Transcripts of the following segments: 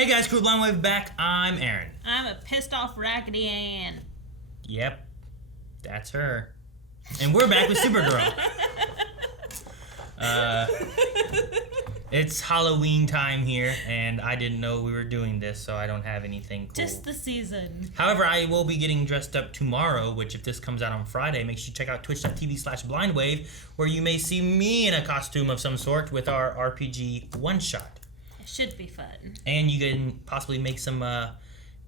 Hey guys, Crew Blind Wave back. I'm Aaron. I'm a pissed off Raggedy Ann. Yep, that's her. And we're back with Supergirl. It's Halloween time here, and I didn't know we were doing this, so I don't have anything cool. Just the season. However, I will be getting dressed up tomorrow, which if this comes out on Friday, make sure you check out twitch.tv/blindwave, where you may see me in a costume of some sort with our RPG one-shot. It should be fun. And you can possibly make some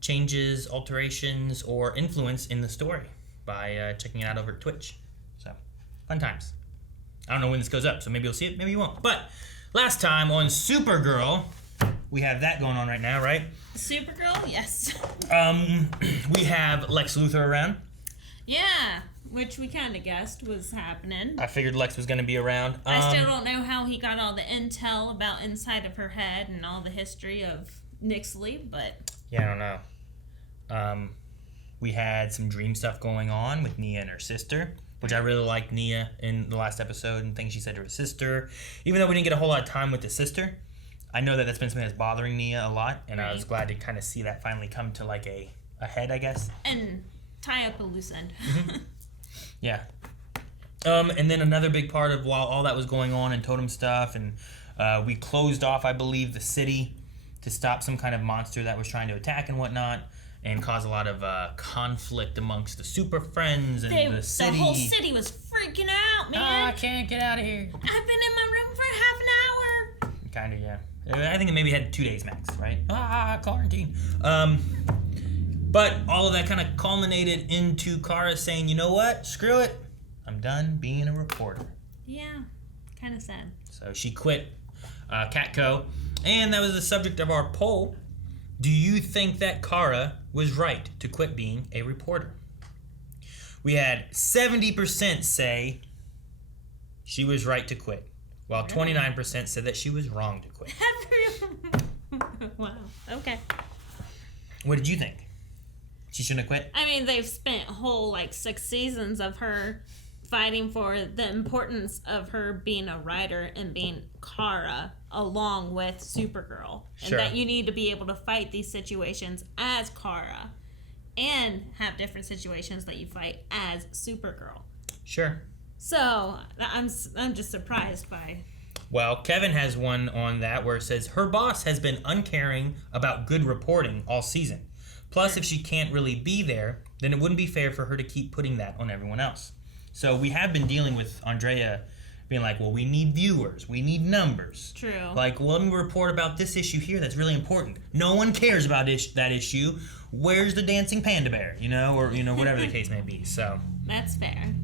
changes, alterations, or influence in the story by checking it out over at Twitch. So, fun times. I don't know when this goes up, so maybe you'll see it, maybe you won't. But last time on Supergirl, we have that going on right now, right? Supergirl, yes. We have Lex Luthor around. Yeah, which we kind of guessed was happening. I figured Lex was going to be around. I still don't know how he got all the intel about inside of her head and all the history of Nixley, but... Yeah, I don't know. We had some dream stuff going on with Nia and her sister, which I really liked Nia in the last episode and things she said to her sister. Even though we didn't get a whole lot of time with the sister, I know that that's been something that's bothering Nia a lot, and I was glad to kind of see that finally come to like a head, I guess. And tie up a loose end. Mm-hmm. Yeah. And then another big part of while all that was going on and totem stuff, and we closed off, I believe, the city to stop some kind of monster that was trying to attack and whatnot, and cause a lot of conflict amongst the Super Friends and the city. The whole city was freaking out, man. Oh, I can't get out of here. I've been in my room for half an hour. Kind of, yeah. I think it maybe had 2 days max, right? Quarantine. But all of that kind of culminated into Kara saying, you know what? Screw it. I'm done being a reporter. Yeah, kind of sad. So she quit Catco. And that was the subject of our poll. Do you think that Kara was right to quit being a reporter? We had 70% say she was right to quit, while 29% said that she was wrong to quit. Wow. Okay. What did you think? She shouldn't have quit? I mean, they've spent whole 6 seasons of her fighting for the importance of her being a writer and being Kara along with Supergirl. Sure. And that you need to be able to fight these situations as Kara and have different situations that you fight as Supergirl. Sure. So, I'm just surprised by... Well, Kevin has one on that where it says, her boss has been uncaring about good reporting all season. Plus, if she can't really be there, then it wouldn't be fair for her to keep putting that on everyone else. So we have been dealing with Andrea being like, well, we need viewers. We need numbers. True. Like, well, let me report about this issue here that's really important. No one cares about that issue. Where's the dancing panda bear? Or whatever the case may be. So that's fair.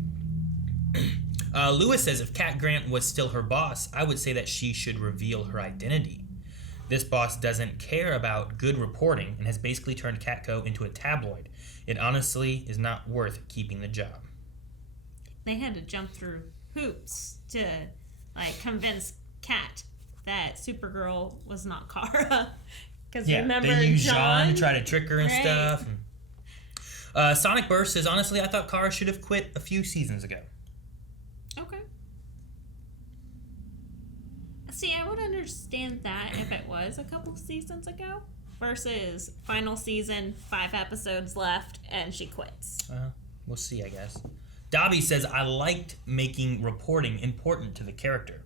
Lewis says if Cat Grant was still her boss, I would say that she should reveal her identity. This boss doesn't care about good reporting and has basically turned Catco into a tabloid. It honestly is not worth keeping the job. They had to jump through hoops to convince Kat that Supergirl was not Kara. Because remember they used John to try to trick her and stuff. And, Sonic Burst says, honestly, I thought Kara should have quit a few seasons ago. Okay. See, I would understand that if it was a couple seasons ago versus final season, 5 episodes left, and she quits. We'll see, I guess. Dobby says, I liked making reporting important to the character.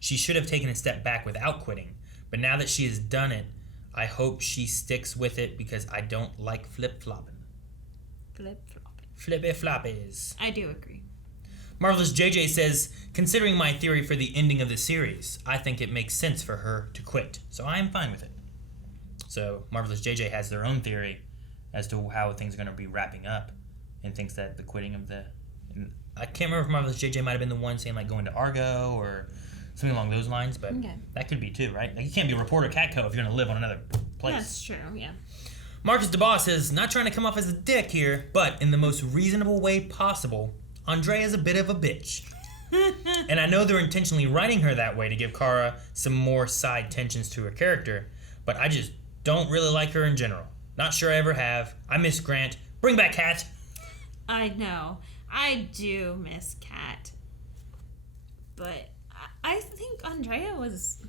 She should have taken a step back without quitting, but now that she has done it, I hope she sticks with it because I don't like flip-flopping. Flip-flopping. Flippy-floppies. I do agree. Marvelous JJ says, considering my theory for the ending of the series, I think it makes sense for her to quit, so I am fine with it. So Marvelous JJ has their own theory as to how things are going to be wrapping up and thinks that the quitting of the... I can't remember if Marvelous JJ might have been the one saying going to Argo or something along those lines, but that could be too, right? You can't be a reporter Catco if you're going to live on another place. That's true, yeah. Marcus DeBoss says, not trying to come off as a dick here, but in the most reasonable way possible, Andrea is a bit of a bitch. And I know they're intentionally writing her that way to give Kara some more side tensions to her character, but I just don't really like her in general. Not sure I ever have. I miss Grant. Bring back Cat. I know. I do miss Cat. But I think Andrea was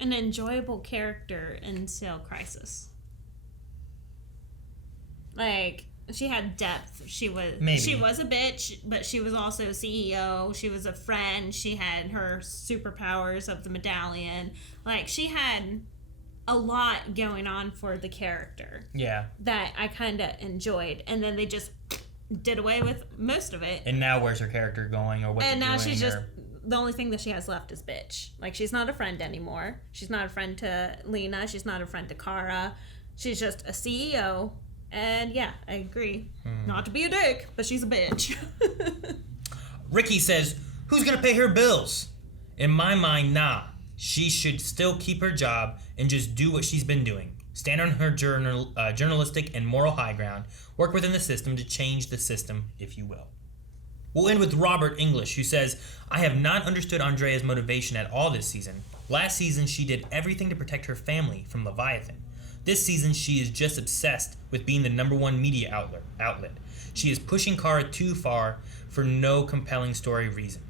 an enjoyable character in Sail Crisis. Like, she had depth. She was a bitch, but she was also CEO. She was a friend. She had her superpowers of the medallion. Like, she had a lot going on for the character. Yeah. That I kind of enjoyed. And then they just did away with most of it. And now where's her character going, or what's And now doing, she's just... The only thing that she has left is bitch. Like, she's not a friend anymore. She's not a friend to Lena. She's not a friend to Kara. She's just a CEO. And yeah, I agree. Not to be a dick, but she's a bitch. Ricky says, who's going to pay her bills? In my mind, nah. She should still keep her job and just do what she's been doing. Stand on her journalistic and moral high ground. Work within the system to change the system, if you will. We'll end with Robert English, who says, I have not understood Andrea's motivation at all this season. Last season, she did everything to protect her family from Leviathan. This season, she is just obsessed with being the #1 media outlet. She is pushing Kara too far for no compelling story reason.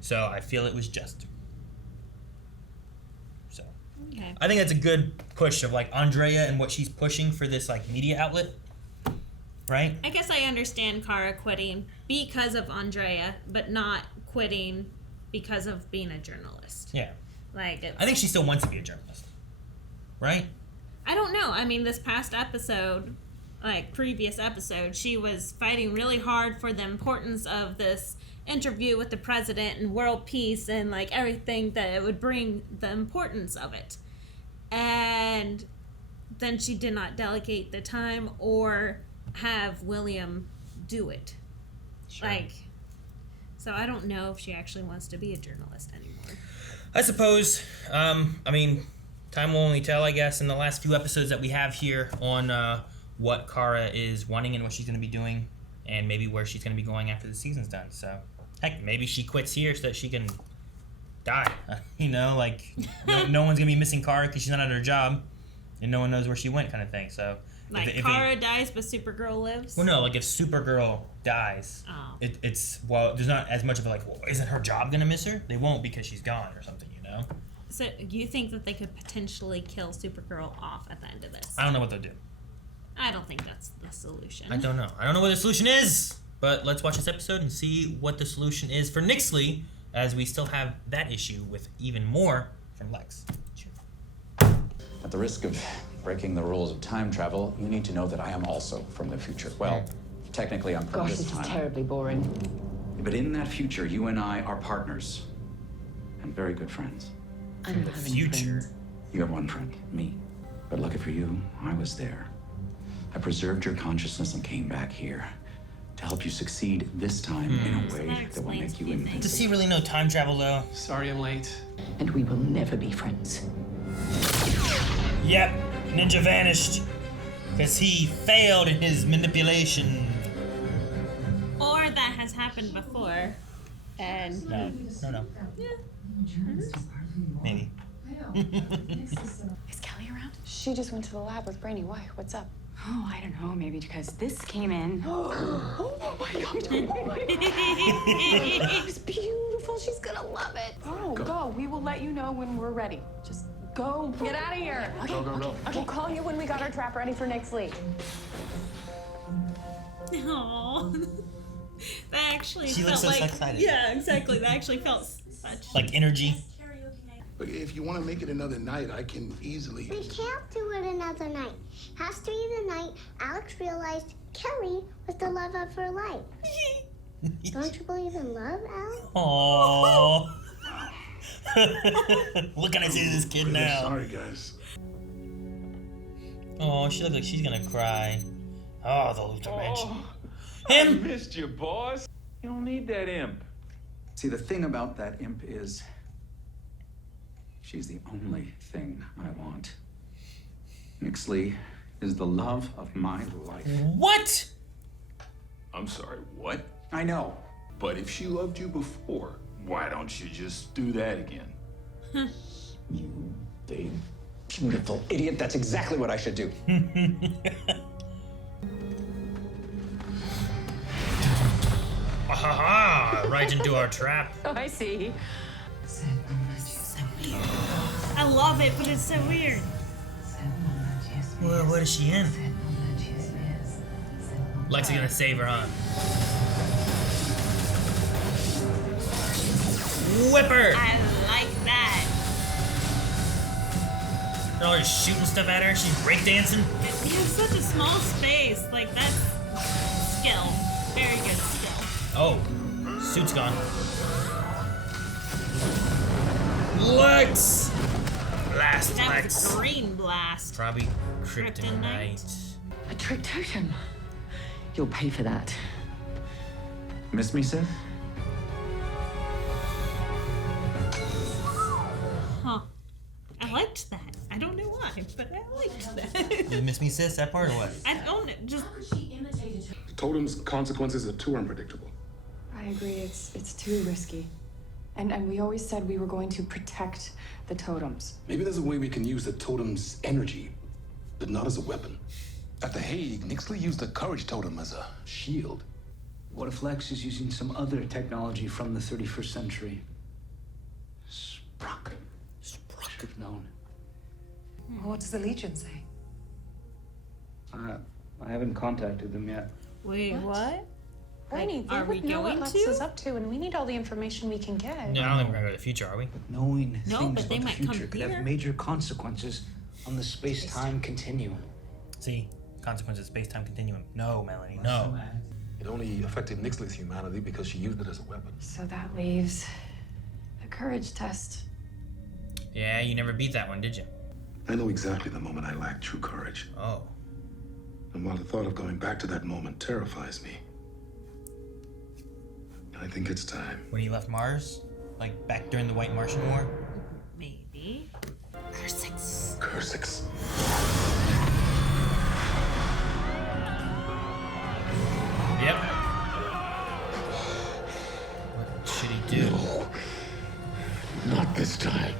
So I feel it was just. So Okay. I think that's a good push of like Andrea and what she's pushing for this like media outlet. Right? I guess I understand Kara quitting because of Andrea, but not quitting because of being a journalist. Yeah. Like, I think she still wants to be a journalist. Right? I don't know. I mean, this past episode, like previous episode, she was fighting really hard for the importance of this interview with the president and world peace and like everything that it would bring, the importance of it. And then she did not delegate the time or have William do it. Sure. Like, so I don't know if she actually wants to be a journalist anymore. I suppose. I mean, time will only tell, I guess, in the last few episodes that we have here on what Kara is wanting and what she's going to be doing, and maybe where she's going to be going after the season's done. So, heck, maybe she quits here so that she can die. You know, like, no one's going to be missing Kara because she's not at her job, and no one knows where she went kind of thing. So, like, if Kara dies but Supergirl lives? Well, no, like, if Supergirl dies, it's, well, there's not as much of a, like, well, isn't her job going to miss her? They won't because she's gone or something, you know? So, you think that they could potentially kill Supergirl off at the end of this? I don't know what they'll do. I don't think that's the solution. I don't know. I don't know what the solution is, but let's watch this episode and see what the solution is for Nixley, as we still have that issue with even more from Lex. Sure. At the risk of breaking the rules of time travel, you need to know that I am also from the future. Well, technically I'm from this time. This is terribly boring. But in that future, you and I are partners and very good friends. I don't The have any future. friends. You have one friend, me. But lucky for you, I was there. I preserved your consciousness and came back here to help you succeed this time in a way that will make you invincible. Does he really know time travel, though? Sorry I'm late. And we will never be friends. Yep, Ninja vanished. Because he failed in his manipulation. Or that has happened before. And No. yeah. Maybe. Is Kelly around? She just went to the lab with Brainy. Why? What's up? Oh, I don't know. Maybe because this came in. Oh my god. Oh my god. It's beautiful. She's gonna love it. Oh, go. We will let you know when we're ready. Just go. Get out of here. Okay. Go. We'll call you when we got our trap ready for next week. Aww. That actually She felt looks so like... excited. Yeah, exactly. That actually felt such... Like energy. But if you want to make it another night, I can easily. We can't do it another night. Has to be the night Alex realized Kelly was the love of her life. Don't you believe in love, Alex? Aww. What can I say to this kid Really now? sorry, guys. Oh, she looks like she's gonna cry. Oh, the Luther Mansion. I Him? missed you, boss. You don't need that imp. See, the thing about that imp is she's the only thing I want. Nixley is the love of my life. What? I'm sorry, what? I know. But if she loved you before, why don't you just do that again? You big, beautiful idiot. That's exactly what I should do. Ahaha! Right into our trap. Oh, I see. I love it, but it's so weird. Well, what is she in? Lexi's gonna save her, huh? Whipper! I like that. They're all just shooting stuff at her. She's breakdancing. He has such a small space. Like, that's skill. Very good skill. Oh, suit's gone. Lex! Blast, That Lex. was a green blast. Probably kryptonite. A trick totem. You'll pay for that. Miss me, Sif? Huh. I liked that. I don't know why, but I liked that. You miss me, sis? That part or what? I don't know. Just. The totem's consequences are too unpredictable. I agree, it's too risky. And we always said we were going to protect the totems. Maybe there's a way we can use the totem's energy, but not as a weapon. At The Hague, Nixley used the courage totem as a shield. What if Lex is using some other technology from the 31st century? Sprock. Should have known. Well, what does the Legion say? I haven't contacted them yet. Wait, what? Brainy, Like, they are we would know what going Lex to? is up to, and we need all the information we can get. No, I don't think we're gonna go to the future, are we? Knowing No, things but they about might the come future could here. have major consequences on the space-time continuum. See? Consequences, space-time continuum. No, Melanie, no. It only affected Nixley's humanity because she used it as a weapon. So that leaves the courage test. Yeah, you never beat that one, did you? I know exactly the moment I lacked true courage. Oh. And while the thought of going back to that moment terrifies me, I think it's time. When he left Mars? Like, back during the White Martian War? Maybe. Cursix. Cursix. Yep. What should he do? Not this time.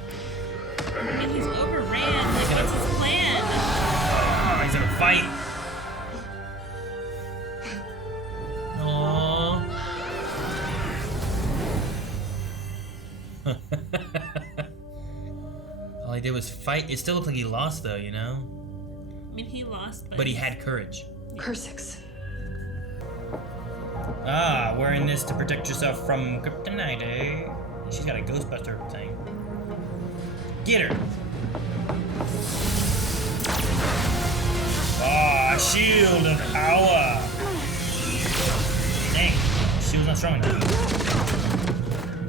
I mean, he's overran. Like, what's his plan? Oh, he's gonna fight. Aww. All he did was fight. It still looked like he lost, though, you know? I mean, he lost, But he had courage. Cursix. Ah, wearing this to protect yourself from kryptonite, eh? She's got a Ghostbuster thing. Get her! Ah, shield of power! Dang, shield's not strong enough.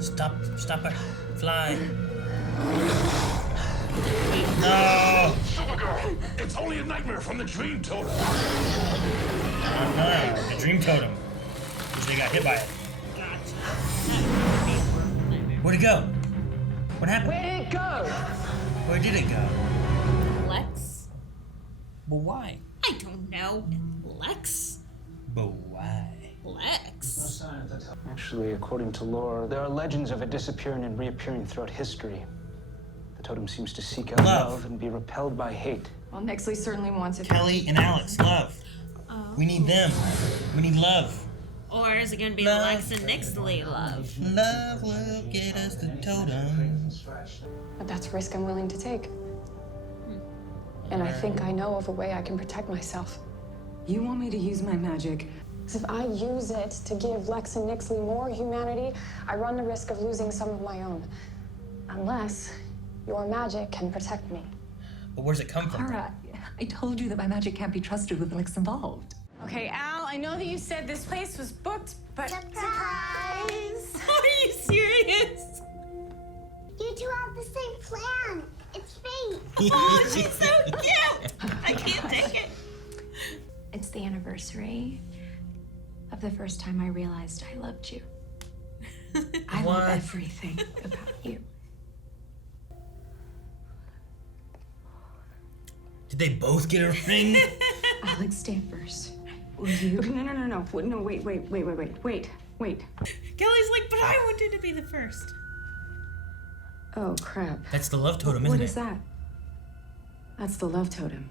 Stop her. Fly. No! Supergirl! It's only a nightmare from the dream totem. Oh no, the dream totem. Which they got hit by it. Gotcha. Where'd it go? What happened? Where did it go? Where did it go? Lex? But why? I don't know. Lex? But why? Lex? Actually, according to lore, there are legends of it disappearing and reappearing throughout history. The totem seems to seek out love and be repelled by hate. Well, Nixley certainly wants it. Kelly and Alex, love. Oh. We need them. We need love. Or is it gonna be Love. Lex and Nixley love? Love will get us the totem. But that's a risk I'm willing to take. And I think I know of a way I can protect myself. You want me to use my magic? 'Cause if I use it to give Lex and Nixley more humanity, I run the risk of losing some of my own. Unless your magic can protect me. But where's it come from? Kara, I told you that my magic can't be trusted with Lex involved. Okay, Al, I know that you said this place was booked, but... Surprise! Are you serious? You two have the same plan. It's fate. Oh, she's so cute! I can't take it. It's the anniversary of the first time I realized I loved you. I What? love everything about you. Did they both get a ring? Alex Danvers. No, wait. Kelly's like, but I wanted to be the first. Oh, crap. That's the love totem, isn't What it? is that? That's the love totem.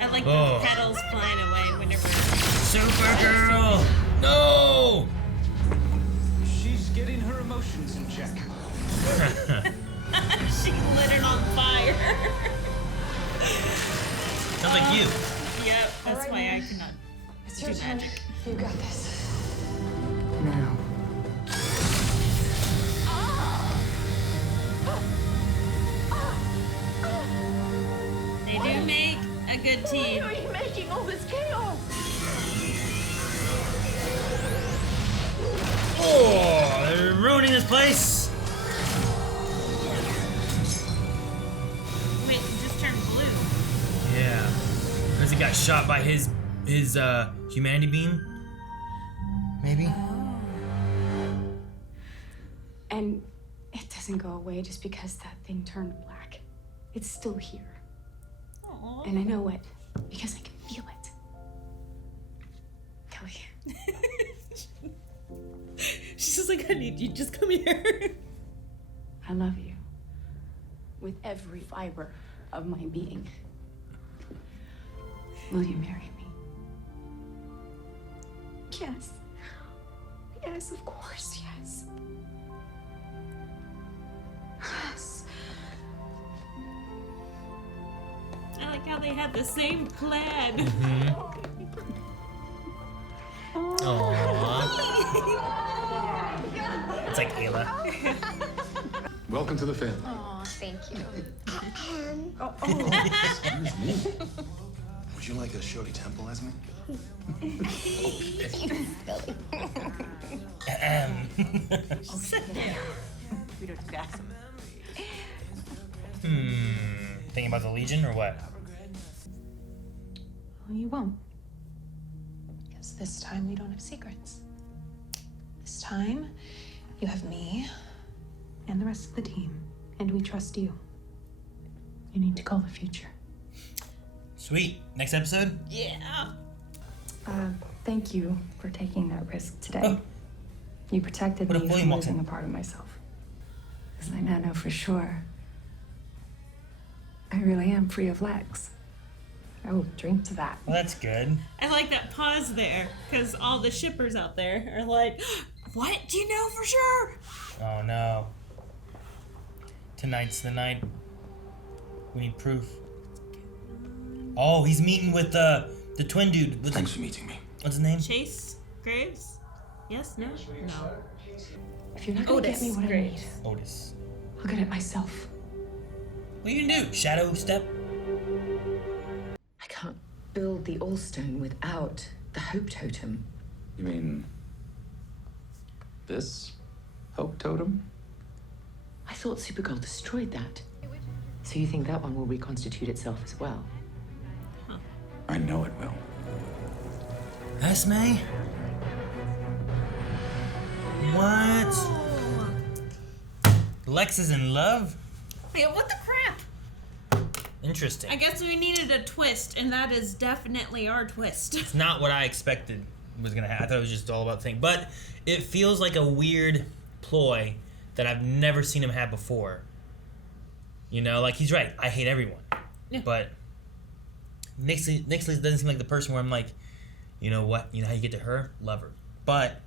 I like Oh. the petals flying away whenever. Supergirl! No! She's getting her emotions in check. She lit it on fire. Sounds like you. Yep, that's why I cannot It's do your turn. magic. You got this. Now. They do make a good team. Why are you making all this chaos? Oh, they're ruining this place. Wait, it just turned blue. Yeah. Because he got shot by his humanity beam. Maybe. And it doesn't go away just because that thing turned black. It's still here. Aww. And I know it because I can feel it. Kelly. She's just like, I need you, just come here. I love you. With every fiber of my being. Will you marry me? Yes. Yes, of course, yes. Yes. I like how they had the same plaid. Aww. It's like Ayla. Welcome to the family. Oh, thank you. Excuse me. Would you like a Shirley Temple as me? Thinking about the Legion or what? Well, you won't. Because this time we don't have secrets. This time, you have me and the rest of the team, and we trust you. You need to call the future. Sweet. Next episode? Yeah. Thank you for taking that risk today. Oh. You protected What me if William from walks losing in? a part of myself. Because I now know for sure I really am free of legs. Oh, drink to that. Well, that's good. I like that pause there, because all the shippers out there are like, what? Do you know for sure? Oh no. Tonight's the night. We need proof. Oh, he's meeting with the twin dude. Thanks for meeting me. What's his name? Chase Graves? Yes? No? No. If you're not gonna get me what I need, Otis. I'll get it myself. What are you gonna do? Shadow step? I can't build the Allstone without the Hope Totem. You mean this Hope Totem? I thought Supergirl destroyed that. So you think that one will reconstitute itself as well? I know it will. Esme? What? Lex is in love? Yeah, what the crap? Interesting. I guess we needed a twist, and that is definitely our twist. It's not what I expected was gonna happen. I thought it was just all about the thing. But it feels like a weird ploy that I've never seen him have before. You know, like he's right. I hate everyone. Yeah. But Nixley doesn't seem like the person where I'm like, you know what? You know how you get to her? Love her. But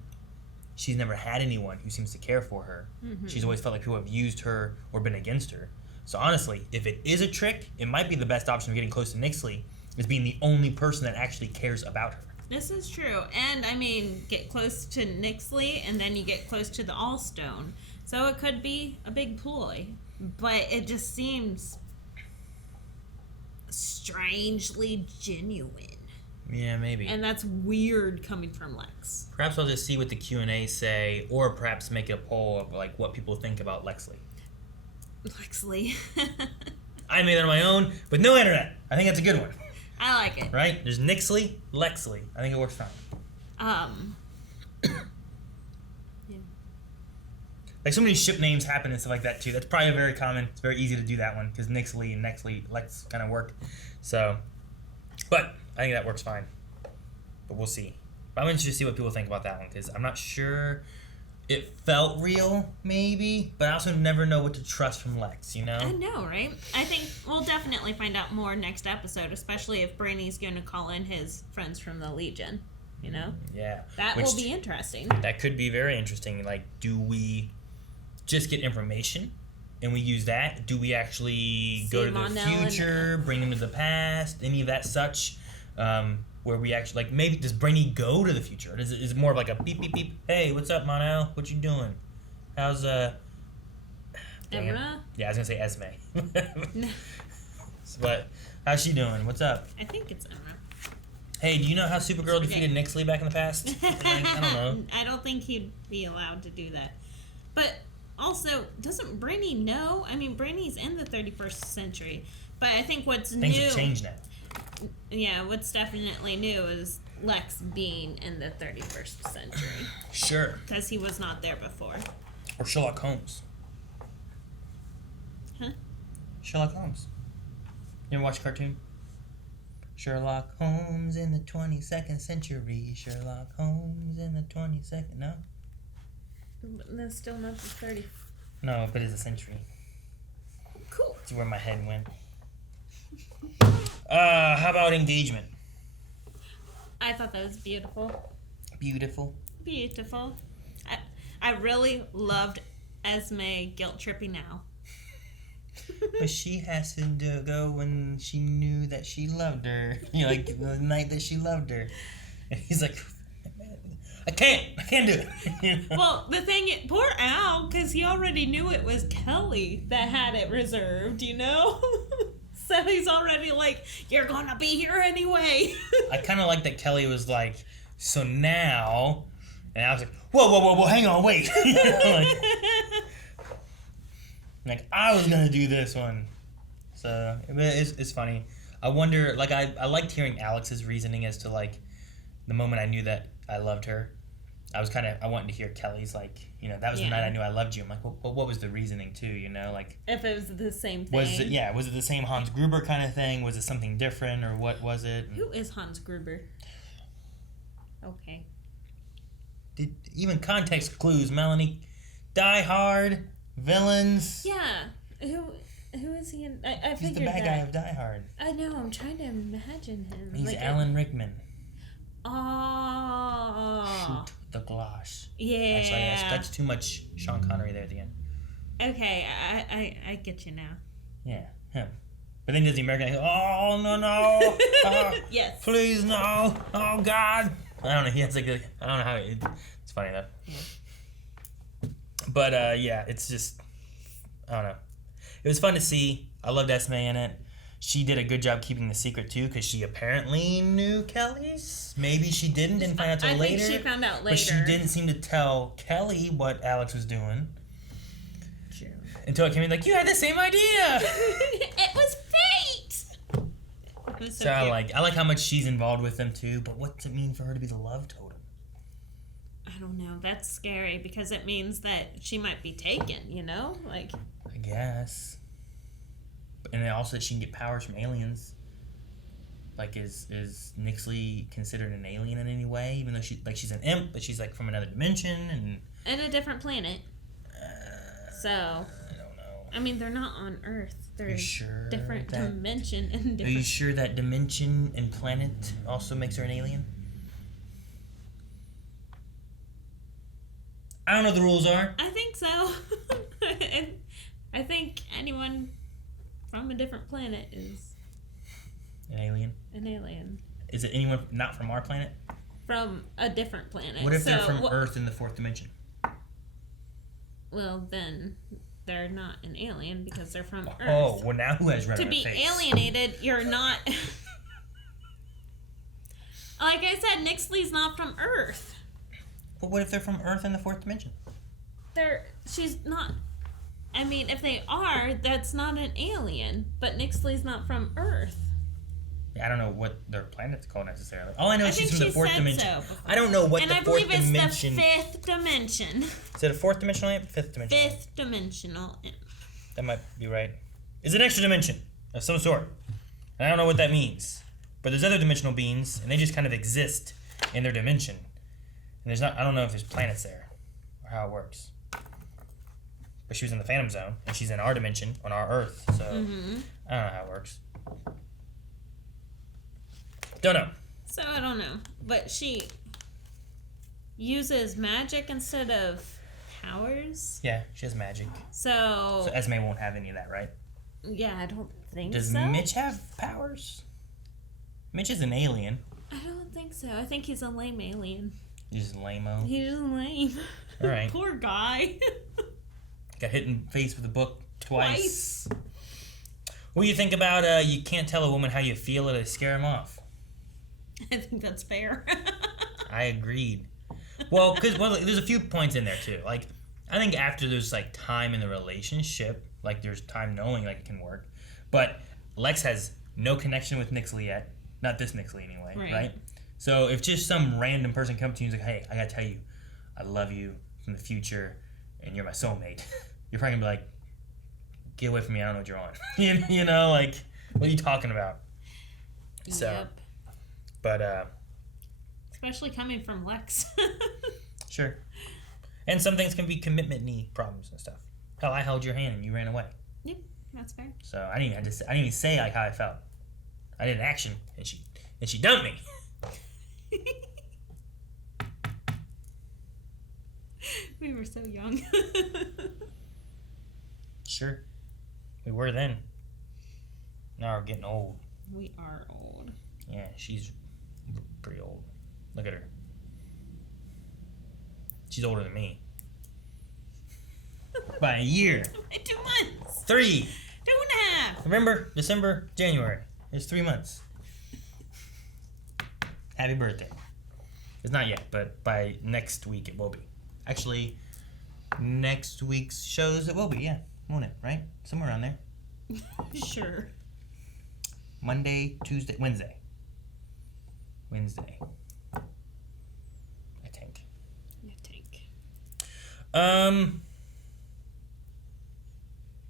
she's never had anyone who seems to care for her. Mm-hmm. She's always felt like people have used her or been against her. So honestly, if it is a trick, it might be the best option of getting close to Nixley, is being the only person that actually cares about her. This is true. And, I mean, get close to Nixley, and then you get close to the Allstone. So it could be a big ploy. But it just seems strangely genuine. Yeah, maybe. And that's weird coming from Lex. Perhaps I'll just see what the Q&A say, or perhaps make a poll of like what people think about Lexley. Lexley. I made that on my own, with no internet. I think that's a good one. I like it. Right? There's Nixley, Lexley. I think it works fine. Yeah. Like so many ship names happen and stuff like that too. That's probably very common. It's very easy to do that one because Nixley and Nexley, Lex kind of work. So, but I think that works fine. But we'll see. But I'm interested to see what people think about that one because I'm not sure. It felt real, maybe, but I also never know what to trust from Lex, you know? I know, right? I think we'll definitely find out more next episode, especially if Brainy's going to call in his friends from the Legion. You know? Yeah. That will be interesting. That could be very interesting. Like, do we just get information and we use that? Do we actually go to the future, bring them to the past, any of that such? Where we actually, like, maybe does Brainy go to the future? Or is it more of like a beep, beep, beep? Hey, what's up, Mon-El? What you doing? How's, Emma? Yeah, I was gonna say Esme. But how's she doing? What's up? I think it's Emma. Hey, do you know how Supergirl defeated Nixley back in the past? I don't know. I don't think he'd be allowed to do that. But also, doesn't Brainy know? I mean, Brainy's in the 31st century. But I think what's new... Things have changed now. Yeah, what's definitely new is Lex being in the 31st century. Sure. Because he was not there before. Or Sherlock Holmes. Huh? Sherlock Holmes. You ever watch a cartoon? Sherlock Holmes in the 22nd century. Sherlock Holmes in the 22nd. No? That's still not the 30. No, but it's a century. Cool. That's where my head went. How about engagement? I thought that was beautiful. Beautiful. Beautiful. I really loved Esme guilt tripping Al. But she has to go when she knew that she loved her. You know, like the night that she loved her. And he's like, I can't do it. You know? Well, the thing is, poor Al, because he already knew it was Kelly that had it reserved, you know? So he's already like, you're gonna be here anyway. I kind of like that Kelly was like, so now, and I was like, whoa, hang on, wait. You know, like I was gonna do this one. So it's funny. I wonder, like I liked hearing Alex's reasoning as to like the moment I knew that I loved her. I wanted to hear Kelly's, like, you know, that was the night I knew I loved you. I'm like, well, what was the reasoning too, you know, like... If it was the same thing. Was it the same Hans Gruber kind of thing? Was it something different, or what was it? Who is Hans Gruber? Okay. Even context clues, Melanie. Die Hard, villains... Yeah. Who is he in... I He's figured the bad that. guy of Die Hard. I know, I'm trying to imagine him. He's like Alan Rickman. Oh. Shoot the glass. Yeah. Actually, that's too much Sean Connery there at the end. Okay, I get you now. Yeah, him. But then there's the American guy, oh, no. Yes. Please, no. Oh, God. I don't know. He has like I don't know how it's funny though. Yeah. But yeah, it's just, I don't know. It was fun to see. I loved Esme in it. She did a good job keeping the secret too, because she apparently knew Kelly's. Maybe she didn't find out till later. I think she found out later. But she didn't seem to tell Kelly what Alex was doing. True. Until it came in like, you had the same idea. It was fate. It was so I like how much she's involved with them too. But what's it mean for her to be the love totem? I don't know. That's scary because it means that she might be taken. You know, like. I guess. And then also that she can get powers from aliens. Like, is Nixley considered an alien in any way? Even though she's an imp, but she's like from another dimension and a different planet. So. I don't know. I mean, they're not on Earth. They're sure different dimension and different. Are you sure that dimension and planet also makes her an alien? I don't know what the rules are. I think so. I think anyone from a different planet is an alien. An alien. Is it anyone not from our planet? From a different planet. What if they're from Earth in the fourth dimension? Well, then they're not an alien because they're from Earth. Oh, well now who has red on their face? To be alienated, you're not... Like I said, Nixley's not from Earth. But what if they're from Earth in the fourth dimension? She's not... I mean, if they are, that's not an alien. But Nixley's not from Earth. I don't know what their planet's called necessarily. All I know is she's from the fourth dimension. So I don't know what the fourth dimension... And I believe it's the fifth dimension. Is it a fourth dimensional imp? Fifth dimensional Fifth dimensional imp. That might be right. It's an extra dimension of some sort. And I don't know what that means. But there's other dimensional beings, and they just kind of exist in their dimension. And there's not... I don't know if there's planets there, or how it works. But she was in the Phantom Zone, and she's in our dimension, on our Earth, so I don't know how it works. So I don't know. But she uses magic instead of powers. Yeah, she has magic. So Esme won't have any of that, right? Yeah, I don't think Does so. Mitch have powers? Mitch is an alien. I don't think so. I think he's a lame alien. He's just lame-o. He's just lame. All right. Poor guy. Got hit in the face with a book twice. What do you think about you can't tell a woman how you feel or they scare him off? I think that's fair. I agreed. Well, because there's a few points in there too. Like, I think after there's like time in the relationship, like there's time knowing like it can work. But Lex has no connection with Nixley yet. Not this Nixley anyway, right? So if just some random person comes to you and is like, hey, I gotta tell you, I love you from the future and you're my soulmate, you're probably gonna be like, get away from me, I don't know what you're on. you know, like, what are you talking about? So, yep. But, especially coming from Lex. Sure. And some things can be commitment-y problems and stuff. Hell, I held your hand and you ran away. Yep, that's fair. So I didn't even say like how I felt. I did an action and she dumped me. We were so young. Sure. We were then. Now we're getting old. We are old. Yeah, she's pretty old. Look at her. She's older than me. By a year. By 2 months. 3. 2.5. November, December, January. It's 3 months. Happy birthday. It's not yet, but by next week it will be. Actually, next week's shows it will be, yeah. Won't it, right? Somewhere around there. Sure. Monday, Tuesday, Wednesday. I think.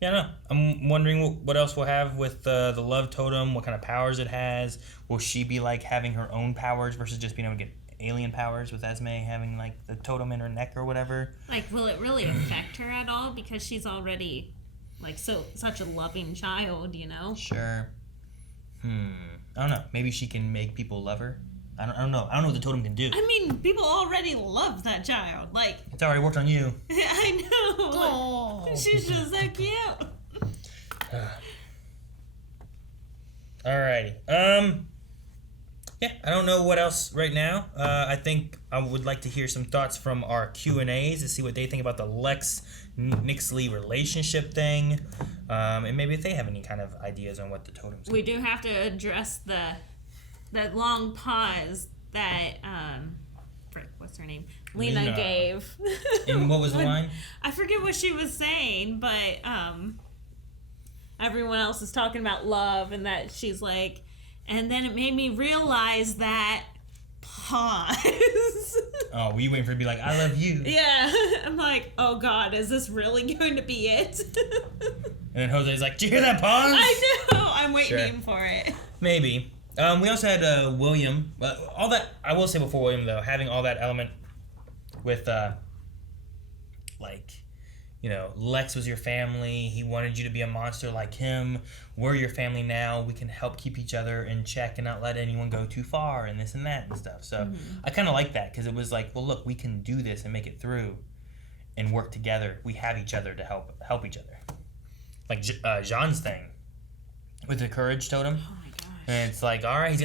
Yeah, no. I'm wondering what else we'll have with the love totem, what kind of powers it has. Will she be like having her own powers versus just being able to get alien powers with Esme having like the totem in her neck or whatever? Like, will it really affect her at all? Because she's already like such a loving child, you know? Sure. I don't know. Maybe she can make people love her. I don't know. I don't know what the totem can do. I mean, people already love that child. Like, It's already worked on you. I know. Oh. She's just so cute. Alrighty. Yeah, I don't know what else right now. I think I would like to hear some thoughts from our Q&As to see what they think about the Lex Nixley relationship thing, and maybe if they have any kind of ideas on what the totems. We do have to address that long pause that what's her name? Lena gave. And what was the line? I forget what she was saying, but everyone else is talking about love, and that she's like, and then it made me realize that pause. Oh, were you waiting for her to be like, I love you? Yeah. I'm like, oh God, is this really going to be it? And then Jose's like, did you hear that pause? I know. I'm waiting for it. Maybe. We also had William. All that, I will say before William, though, having all that element with, like, you know, Lex was your family. He wanted you to be a monster like him. We're your family now. We can help keep each other in check and not let anyone go too far and this and that and stuff. So I kind of like that because it was like, well, look, we can do this and make it through and work together. We have each other to help each other. Like Jean's thing with the courage totem. Oh my gosh. And it's like, all right,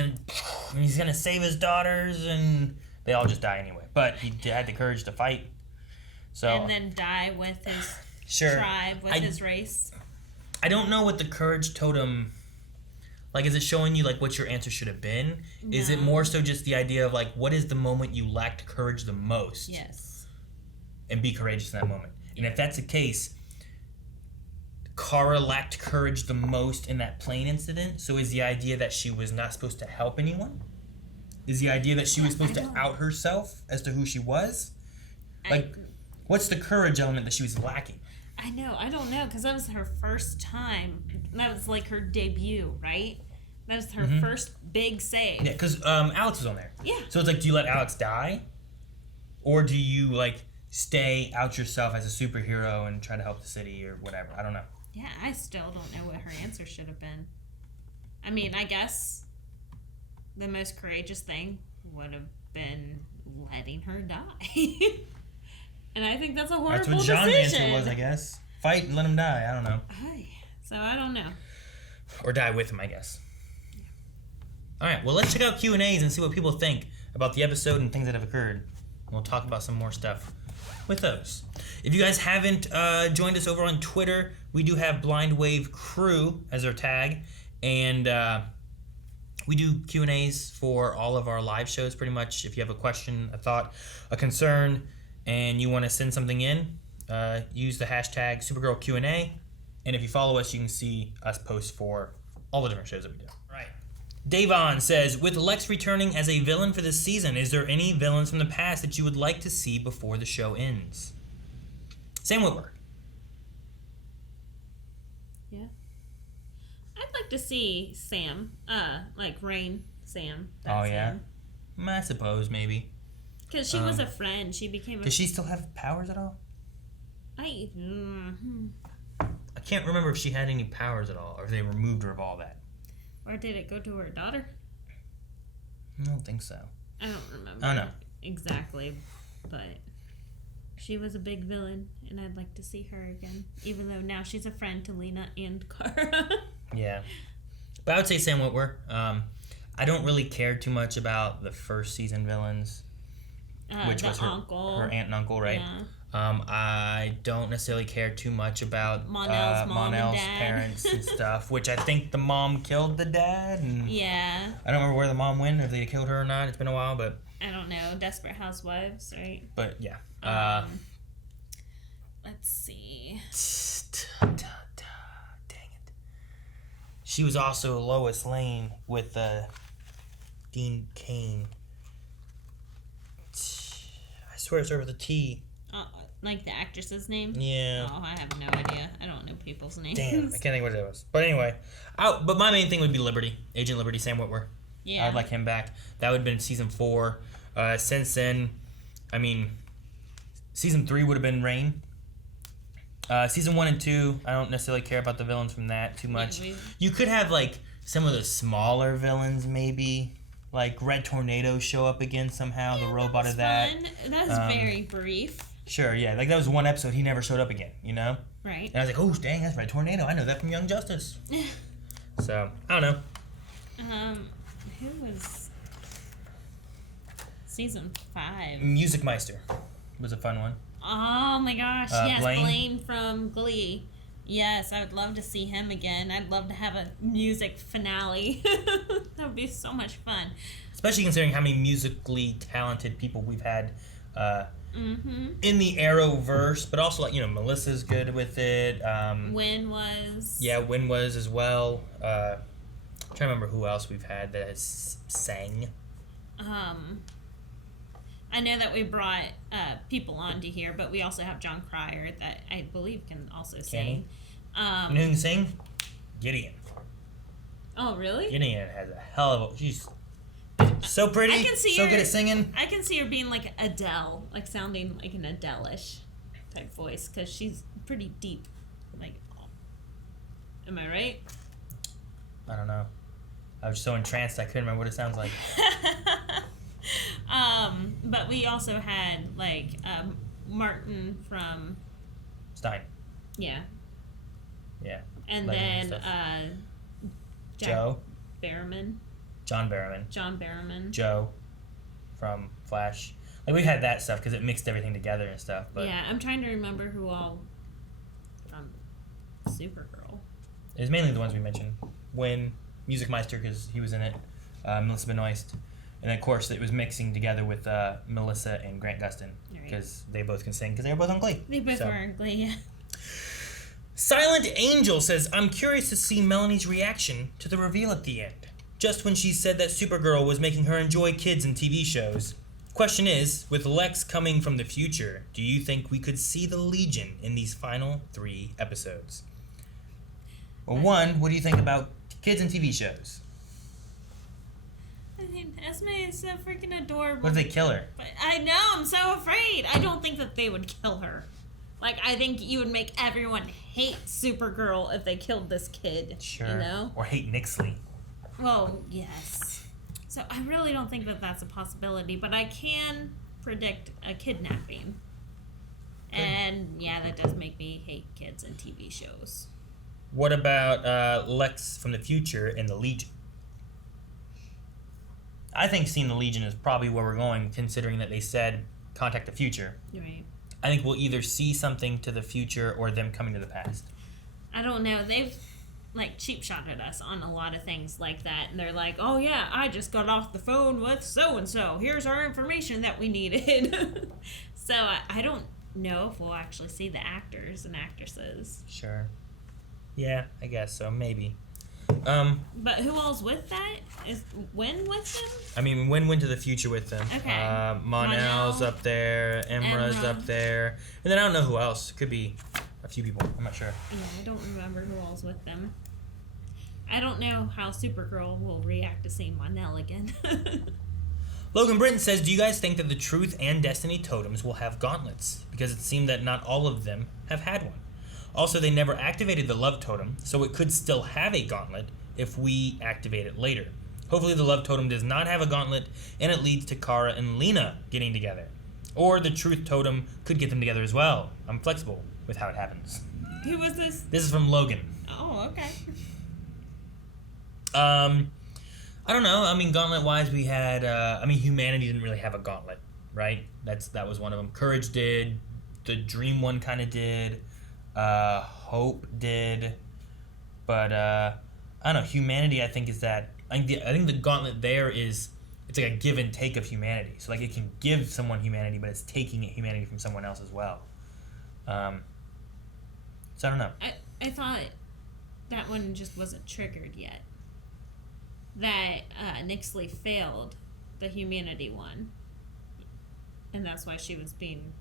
he's gonna save his daughters, and they all just die anyway. But he had the courage to fight. So And then die with his tribe, with his race. I don't know what the courage totem, like, is it showing you like what your answer should have been? No. Is it more so just the idea of like, what is the moment you lacked courage the most? Yes. And be courageous in that moment. And if that's the case, Kara lacked courage the most in that plane incident. So is the idea that she was not supposed to help anyone? Is the idea that she was supposed to out herself as to who she was? Like, what's the courage element that she was lacking? I know. I don't know, because that was her first time. That was like her debut, right? That was her first big save. Yeah, because Alex was on there. Yeah. So it's like, do you let Alex die? Or do you, like, stay out yourself as a superhero and try to help the city or whatever? I don't know. Yeah, I still don't know what her answer should have been. I mean, I guess the most courageous thing would have been letting her die. And I think that's a horrible That's what John's decision. answer was, I guess. Fight and let him die. I don't know. So I don't know. Or die with him, I guess. All right, well, let's check out Q&As and see what people think about the episode and things that have occurred. We'll talk about some more stuff with those. If you guys haven't joined us over on Twitter, we do have Blind Wave Crew as our tag. And we do Q&As for all of our live shows, pretty much. If you have a question, a thought, a concern, and you want to send something in, use the hashtag Supergirl Q&A. And if you follow us, you can see us post for all the different shows that we do. Right. Davon says, with Lex returning as a villain for this season, is there any villains from the past that you would like to see before the show ends? Sam Whitworth. Yeah. I'd like to see Sam, like Rain Sam. Oh, yeah? I suppose, maybe. Because she was a friend. She became a... Does she still have powers at all? I can't remember if she had any powers at all, or if they removed her of all that. Or did it go to her daughter? I don't think so. I don't remember. Oh, no. Exactly, but she was a big villain, and I'd like to see her again, even though now she's a friend to Lena and Kara. Yeah. But I would say Sam Witwer. I don't really care too much about the first season villains, which was her aunt and uncle, right? Yeah. I don't necessarily care too much about Mon-El's parents and stuff, which I think the mom killed the dad. And yeah. I don't remember where the mom went, if they killed her or not. It's been a while, but... I don't know. Desperate Housewives, right? But, yeah. Let's see. Dang it. She was also Lois Lane with Dean Cain. I swear it's over with a T. Like the actress's name? Yeah. Oh, I have no idea. I don't know people's names. Damn, I can't think what it was. But anyway, but my main thing would be Liberty. Agent Liberty, Sam Witwer. Yeah. I'd like him back. That would have been season 4. Since then, I mean, season 3 would have been Rain. Season 1 and 2, I don't necessarily care about the villains from that too much. You could have, like, some of the smaller villains, maybe. Like Red Tornado show up again somehow, the robot of that. That was very brief. Sure, yeah. Like, that was one episode. He never showed up again, you know? Right. And I was like, oh, dang, that's Red Tornado. I know that from Young Justice. So, I don't know. Who was season 5? Music Meister was a fun one. Oh, my gosh. Yes, Blaine. Blaine from Glee. Yes, I would love to see him again. I'd love to have a music finale. That would be so much fun. Especially considering how many musically talented people we've had in the Arrowverse, but also, like, you know, Melissa's good with it. Wynn was. Yeah, Wynn was as well. I'm trying to remember who else we've had that has sang. I know that we brought people onto here, but we also have John Cryer that I believe can also sing. You know who can sing? Gideon. Oh, really? Gideon has a hell of a... She's so pretty, I can see so her, good at singing. I can see her being like Adele, like sounding like an Adele-ish type voice, because she's pretty deep. Like, am I right? I don't know. I was so entranced I couldn't remember what it sounds like. But we also had like Martin from Stein. Yeah. Yeah. And Legend then and Joe Barrowman. John Barrowman. John Barrowman. Joe from Flash. Like, we had that stuff because it mixed everything together and stuff. But yeah, I'm trying to remember who all from Supergirl. it was mainly the ones we mentioned. Wynn, Music Meister, because he was in it. Melissa Benoist. And then, of course, it was mixing together with Melissa and Grant Gustin, because they both can sing, because they were both on Glee. They both were on Glee, yeah. Silent Angel says, I'm curious to see Melanie's reaction to the reveal at the end. Just when she said that Supergirl was making her enjoy kids and TV shows. Question is, with Lex coming from the future, do you think we could see the Legion in these final 3 episodes? Well, one, what do you think about kids and TV shows? I mean, Esme is so freaking adorable. What if they kill her? But I know, I'm so afraid. I don't think that they would kill her. Like, I think you would make everyone hate Supergirl if they killed this kid. Sure. You know? Or hate Nixley. Well, yes. So I really don't think that that's a possibility, but I can predict a kidnapping. And yeah, that does make me hate kids and TV shows. What about Lex from the future and the Legion? I think seeing the Legion is probably where we're going, considering that they said contact the future. Right. I think we'll either see something to the future or them coming to the past. I don't know. They've like cheap shotted us on a lot of things like that, and they're like, "Oh yeah, I just got off the phone with so and so. Here's our information that we needed." So I don't know if we'll actually see the actors and actresses. Sure. Yeah, I guess so. Maybe. But who all's with that? Is Wynn with them? I mean, Wynn went to the future with them. Okay. Monel's Monel. up there. Emra's up there. And then I don't know who else. Could be a few people. I'm not sure. Yeah, I don't remember who all's with them. I don't know how Supergirl will react to seeing Monel again. Logan Britton says, do you guys think that the Truth and Destiny totems will have gauntlets? Because it seemed that not all of them have had one. Also, they never activated the Love Totem, so it could still have a gauntlet if we activate it later. Hopefully the Love Totem does not have a gauntlet, and it leads to Kara and Lena getting together. Or the Truth Totem could get them together as well. I'm flexible with how it happens. Who was this? This is from Logan. Oh, okay. I don't know. I mean, gauntlet-wise, we had... Humanity didn't really have a gauntlet, right? That was one of them. Courage did. The Dream one kind of did. Hope did. But, I don't know. Humanity, I think, is that... I think the gauntlet there is... It's like a give and take of humanity. So, like, it can give someone humanity, but it's taking humanity from someone else as well. So, I don't know. I thought that one just wasn't triggered yet. That Nixley failed the humanity one. And that's why she was being...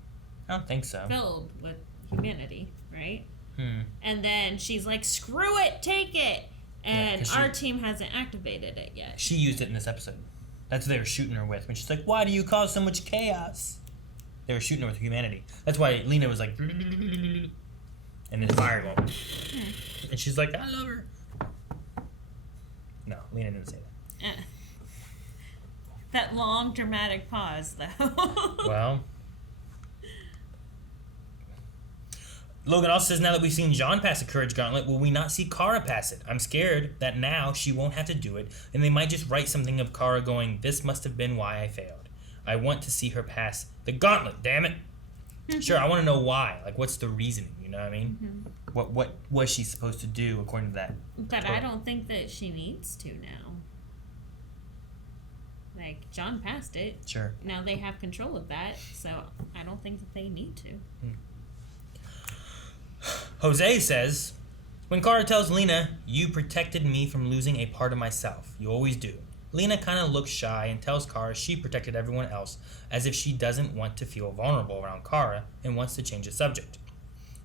I don't think so. Filled with humanity, right? Hmm. And then she's like, screw it, take it! And our team hasn't activated it yet. She used it in this episode. That's what they were shooting her with. When she's like, why do you cause so much chaos? They were shooting her with humanity. That's why Lena was like... And then fire going... And she's like, I love her. No, Lena didn't say that. That long, dramatic pause, though. Well... Logan also says, now that we've seen Jean pass a Courage Gauntlet, will we not see Kara pass it? I'm scared that now she won't have to do it, and they might just write something of Kara going, this must have been why I failed. I want to see her pass the Gauntlet, damn it. Sure, I want to know why. Like, what's the reasoning, you know what I mean? Mm-hmm. What was she supposed to do according to that? But I don't think that she needs to now. Like, John passed it. Sure. Now they have control of that, so I don't think that they need to. Jose says, when Kara tells Lena, you protected me from losing a part of myself. You always do. Lena kind of looks shy and tells Kara she protected everyone else, as if she doesn't want to feel vulnerable around Kara and wants to change the subject.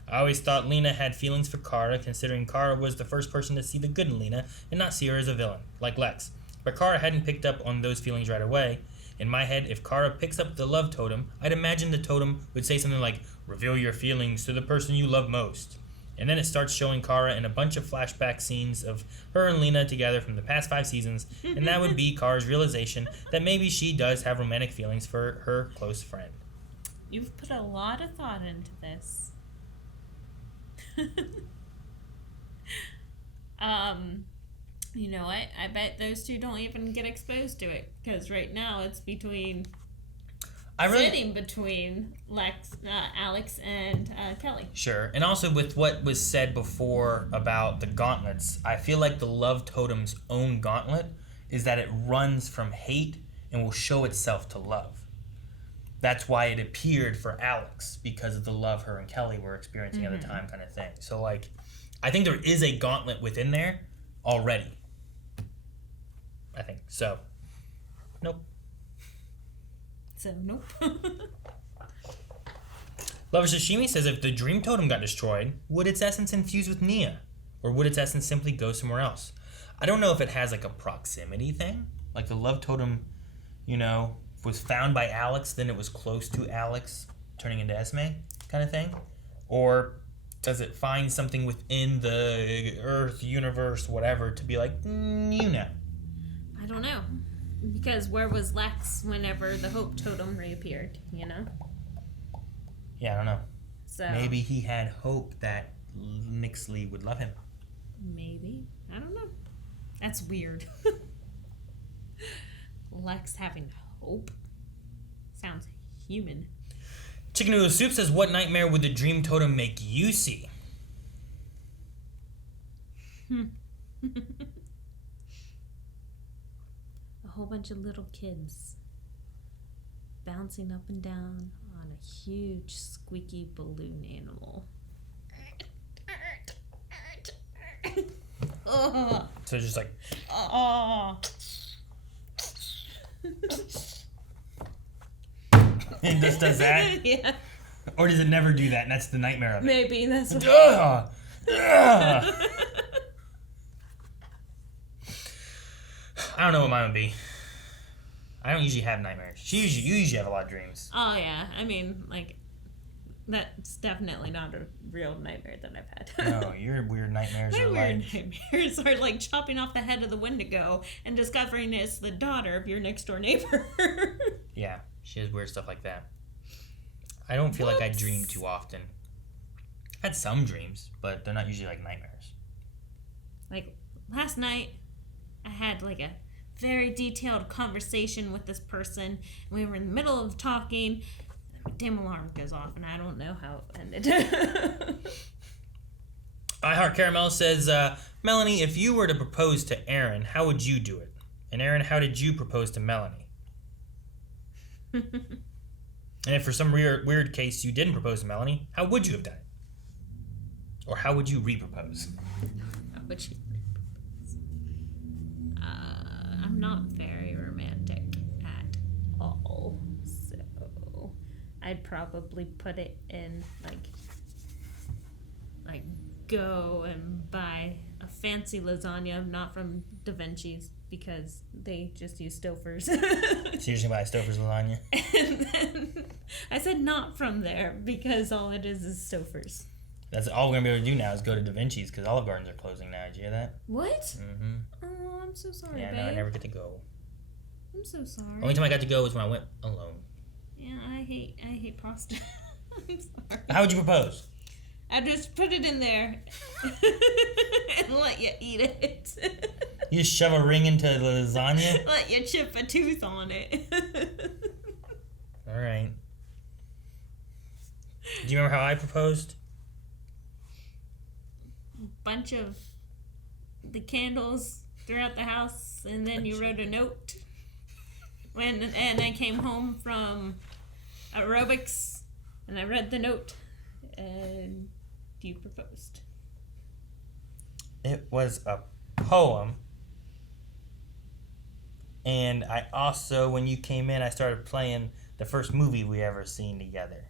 I always thought Lena had feelings for Kara, considering Kara was the first person to see the good in Lena and not see her as a villain, like Lex. But Kara hadn't picked up on those feelings right away. In my head, if Kara picks up the love totem, I'd imagine the totem would say something like, reveal your feelings to the person you love most. And then it starts showing Kara in a bunch of flashback scenes of her and Lena together from the past 5 seasons, and that would be Kara's realization that maybe she does have romantic feelings for her close friend. You've put a lot of thought into this. You know what? I bet those two don't even get exposed to it, because right now it's between... sitting between Alex and Kelly. Sure. And also with what was said before about the gauntlets, I feel like the Love Totem's own gauntlet is that it runs from hate and will show itself to love. That's why it appeared for Alex, because of the love her and Kelly were experiencing at the time kind of thing. So, like, I think there is a gauntlet within there already. I think. So, nope. So, nope. Lover Sashimi says, if the Dream Totem got destroyed, would its essence infuse with Nia? Or would its essence simply go somewhere else? I don't know if it has, like, a proximity thing. Like, the Love Totem, you know, was found by Alex, then it was close to Alex turning into Esme kind of thing. Or does it find something within the Earth, universe, whatever, to be like, you know? I don't know. Because where was Lex whenever the Hope Totem reappeared, you know? Yeah, I don't know. So Maybe he had hope that Nixley would love him. Maybe. I don't know. That's weird. Lex having hope. Sounds human. Chicken Noodle Soup says, what nightmare would the dream totem make you see? A whole bunch of little kids bouncing up and down on a huge squeaky balloon animal. Oh. So just like... Oh. It just does that? Yeah. Or does it never do that and that's the nightmare of it? Maybe that's what... I don't know what mine would be. I don't usually have nightmares. You usually have a lot of dreams. Oh, yeah. I mean, like, that's definitely not a real nightmare that I've had. No, your weird nightmares My are weird like... nightmares are like chopping off the head of the Wendigo and discovering it's the daughter of your next door neighbor. Yeah, she has weird stuff like that. I don't feel like I dream too often. I had some dreams, but they're not usually like nightmares. Like, last night, I had like a very detailed conversation with this person, and we were in the middle of talking, and my damn alarm goes off, and I don't know how it ended. I Heart Caramel says, Melanie, if you were to propose to Aaron, how would you do it? And Aaron, how did you propose to Melanie? And if for some weird case you didn't propose to Melanie, how would you have done it? Or how would you re-propose? How would you re-propose? I'm not very romantic at all, so I'd probably put it in like go and buy a fancy lasagna, not from Da Vinci's, because they just use Stouffer's. So you're just gonna buy Stouffer's lasagna? And then I said not from there, because all it is Stouffer's. That's all we're gonna be able to do now is go to Da Vinci's, because Olive Gardens are closing now. Did you hear that? What? Mm-hmm. Oh, I'm so sorry, Yeah, babe. no, I never get to go. I'm so sorry. Only time I got to go was when I went alone. Yeah, I hate pasta. I'm sorry. How would you propose? I just put it in there and let you eat it. You just shove a ring into the lasagna? Let you chip a tooth on it. All right. Do you remember how I proposed? Bunch of the candles throughout the house, and then you wrote a note. And I came home from aerobics, and I read the note, and you proposed. It was a poem. And I also, when you came in, I started playing the first movie we ever seen together.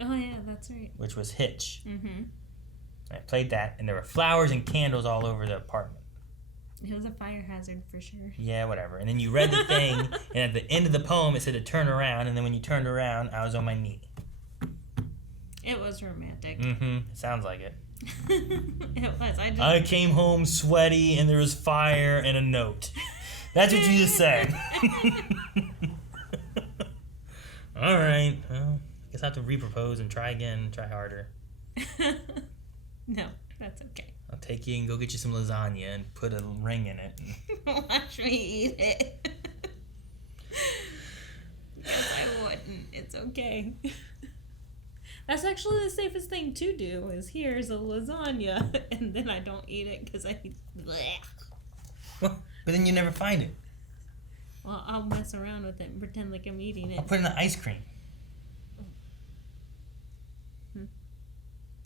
Oh, yeah, that's right. Which was Hitch. Mm-hmm. I played that, and there were flowers and candles all over the apartment. It was a fire hazard for sure. Yeah, whatever. And then you read the thing, and at the end of the poem, it said to turn around, and then when you turned around, I was on my knee. It was romantic. Mm-hmm. Sounds like it. It was. I came home sweaty, and there was fire and a note. That's what you just said. All right. Well, I guess I have to re-propose and try again, try harder. No, that's okay. I'll take you and go get you some lasagna and put a ring in it. Watch me eat it. Because I wouldn't. It's okay. That's actually the safest thing to do, is here's a lasagna, and then I don't eat it because I... Well, but then you never find it. Well, I'll mess around with it and pretend like I'm eating it. I'll put it in the ice cream.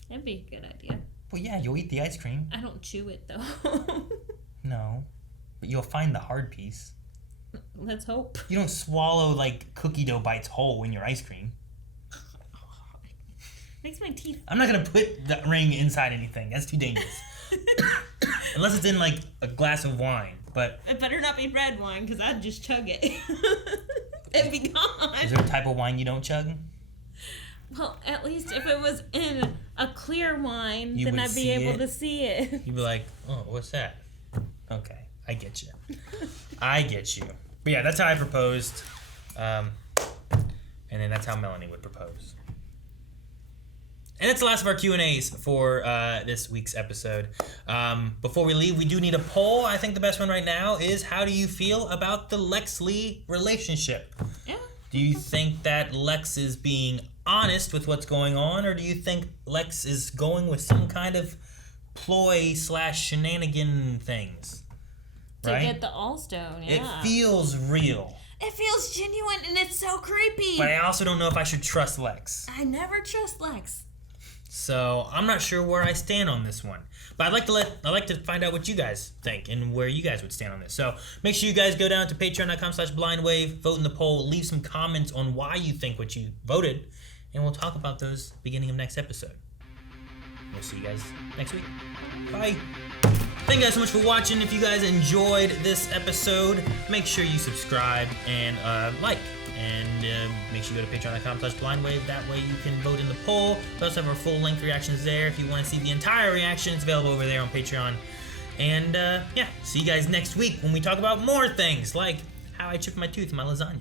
That'd be a good idea. Well, yeah, you'll eat the ice cream. I don't chew it, though. No, but you'll find the hard piece. Let's hope. You don't swallow, like, cookie dough bites whole in your ice cream. Makes my teeth... I'm not going to put the ring inside anything. That's too dangerous. Unless it's in, like, a glass of wine, but... It better not be red wine, because I'd just chug it. It'd be gone. Is there a type of wine you don't chug? Well, at least if it was in a clear wine, You then would I'd be see able it? to see it. You'd be like, oh, what's that? Okay, I get you. I get you. But yeah, that's how I proposed. And then that's how Melanie would propose. And that's the last of our Q&As for this week's episode. Before we leave, we do need a poll. I think the best one right now is, how do you feel about the Lex-Lee relationship? Yeah. Do you think that Lex is being honest with what's going on, or do you think Lex is going with some kind of ploy/shenanigan things? To right? get the Allstone, yeah. It feels real. It feels genuine, and it's so creepy. But I also don't know if I should trust Lex. I never trust Lex. So I'm not sure where I stand on this one. But I'd like to find out what you guys think and where you guys would stand on this. So make sure you guys go down to patreon.com/blindwave, vote in the poll, leave some comments on why you think what you voted, and we'll talk about those beginning of next episode. We'll see you guys next week. Bye. Thank you guys so much for watching. If you guys enjoyed this episode, make sure you subscribe and like. And make sure you go to patreon.com/blindwave. That way you can vote in the poll. We also have our full-length reactions there. If you want to see the entire reaction, it's available over there on Patreon. And yeah, see you guys next week when we talk about more things, like how I chipped my tooth in my lasagna.